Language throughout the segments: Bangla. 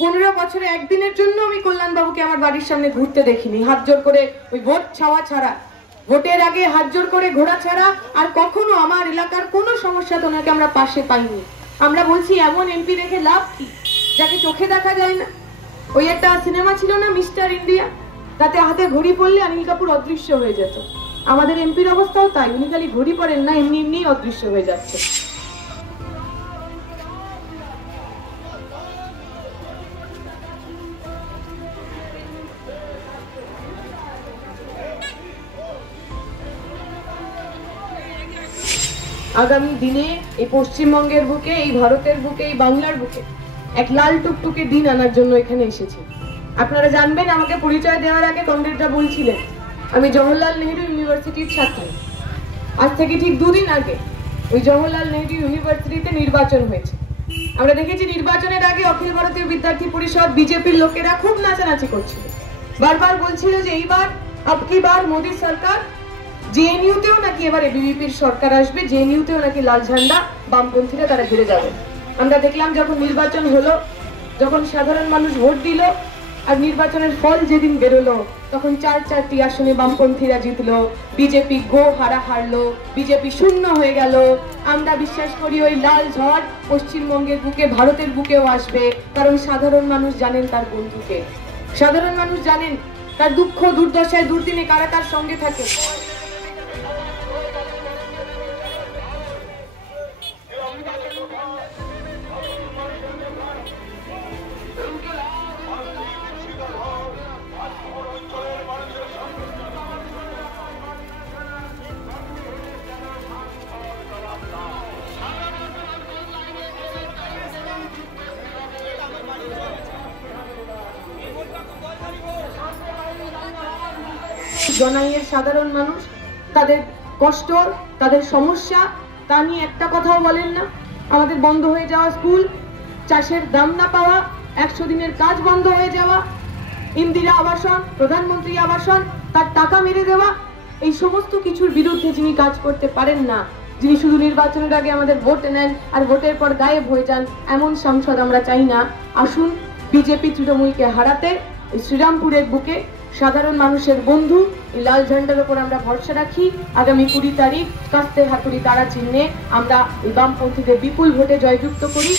15 বছরে একদিনের জন্য আমি কল্যাণবাবুকে আমার বাড়ির সামনে ঘুরতে দেখিনি, হাত জোর করে ওই ভোট ছাওয়া ছাড়া, ভোটের আগে হাত জোর করে ঘোরা ছাড়া আর কখনো আমার এলাকার কোনো সমস্যা তো ওনাকে আমরা পাশে পাইনি। আমরা বলছি এমন এমপি রেখে লাভ কি যাকে চোখে দেখা যায় না? ওই একটা সিনেমা ছিল না মিস্টার ইন্ডিয়া, তাতে হাতে ঘড়ি পড়লে অনিল কাপুর অদৃশ্য হয়ে যেত। আমাদের এমপির অবস্থাও তাই, উনি খালি ঘড়ি পড়েন না, এমনি এমনি অদৃশ্য হয়ে যাচ্ছে। আগামী দিনে এই পশ্চিমবঙ্গের বুকে, এই ভারতের বুকে, এই বাংলার বুকে এক লাল টুকটুকে দিন আনার জন্য এখানে এসেছি। আপনারা জানবেন, আমাকে পরিচয় দেওয়ার আগে কমরেডরা বলছিলেন আমি জওহরলাল নেহেরু ইউনিভার্সিটির ছাত্র। আজ থেকে ঠিক 2 দিন আগে ওই জওহরলাল নেহেরু ইউনিভার্সিটিতে নির্বাচন হয়েছে। আমরা দেখেছি নির্বাচনের আগে অখিল ভারতীয় বিদ্যার্থী পরিষদ বিজেপির লোকেরা খুব নাচানাচি করছিল, বারবার বলছিল যে এইবার আবকি বার মোদী সরকার। জেএনইউতেও নাকি এবার এবিভিপির সরকার আসবে, জেএনইউতেও নাকি লাল ঝান্ডা বামপন্থীরা তারা ঘিরে যাবে। আমরা দেখলাম যখন নির্বাচন হলো, যখন সাধারণ মানুষ ভোট দিল আর নির্বাচনের ফল যেদিন বেরোলো, তখন 4টি আসনে বামপন্থীরা জিতলো, বিজেপি গো হারা হারলো, বিজেপি শূন্য হয়ে গেল। আমরা বিশ্বাস করি ওই লাল ঝড় পশ্চিমবঙ্গের বুকে, ভারতের বুকেও আসবে, কারণ সাধারণ মানুষ জানেন তার বন্ধুকে, সাধারণ মানুষ জানেন তার দুঃখ দুর্দশায় দুর্দিনে কারা তার সঙ্গে থাকে। জনাইয়ের সাধারণ মানুষ তাদের কষ্ট, তাদের সমস্যা, তা নিয়ে একটা কথাও বলেন না। আমাদের বন্ধ হয়ে যাওয়া স্কুল, চাষের দাম না পাওয়া, 100 দিনের কাজ বন্ধ হয়ে যাওয়া, ইন্দিরা আবাসন, প্রধানমন্ত্রী আবাসন, তার টাকা মেরে দেওয়া, এই সমস্ত কিছুর বিরুদ্ধে যিনি কাজ করতে পারেন না, যিনি শুধু নির্বাচনের আগে আমাদের ভোট নেন আর ভোটের পর গায়েব হয়ে যান, এমন সাংসদ আমরা চাই না। আসুন বিজেপি তৃণমূলকে হারাতে শ্রীরামপুরের বুকে সাধারণ মানুষের বন্ধু এই লাল ঝান্ডার উপর আমরা ভরসা রাখি। আগামী 20 তারিখ কাস্তে হাতুড়ি তারা চিহ্নে আমরা এই বামপন্থীদের বিপুল ভোটে জয়যুক্ত করি।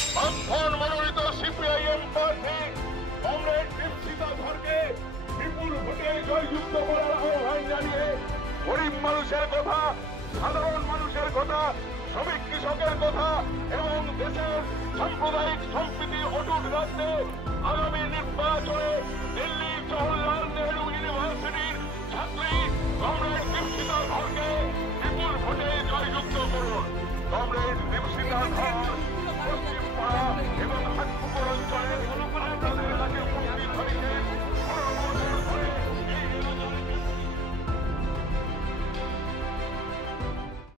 গরিব মানুষের কথা, সাধারণ মানুষের কথা, শ্রমিক কৃষকের কথা এবং দেশের সাম্প্রদায়িক সম্প্রীতি অটুট রাখতে আগামী নির্বাচনে দিল্লি জওহরলাল নেহেরু ইউনিভার্সিটির ছাত্রী কমরেড দীপশিতা ধরকে